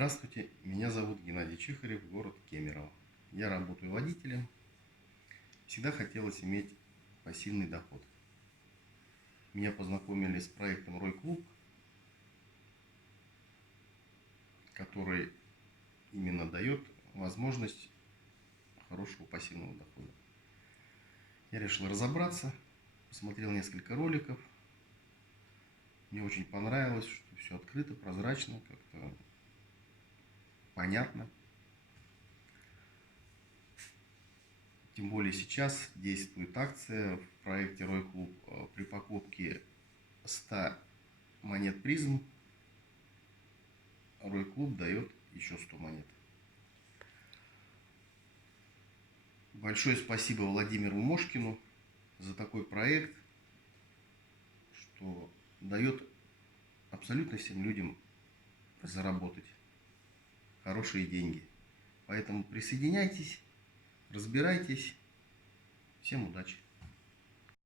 Здравствуйте, меня зовут Геннадий Чихарев, город Кемерово. Я работаю водителем. Всегда хотелось иметь пассивный доход. Меня познакомили с проектом Рой Клуб, который именно дает возможность хорошего пассивного дохода. Я решил разобраться, посмотрел несколько роликов. Мне очень понравилось, что все открыто, прозрачно, как-то понятно. Тем более сейчас действует акция в проекте Рой Клуб. При покупке 100 монет призм Рой Клуб дает еще 100 монет. Большое спасибо Владимиру Мошкину за такой проект, что дает абсолютно всем людям заработать хорошие деньги. Поэтому присоединяйтесь, разбирайтесь. Всем удачи!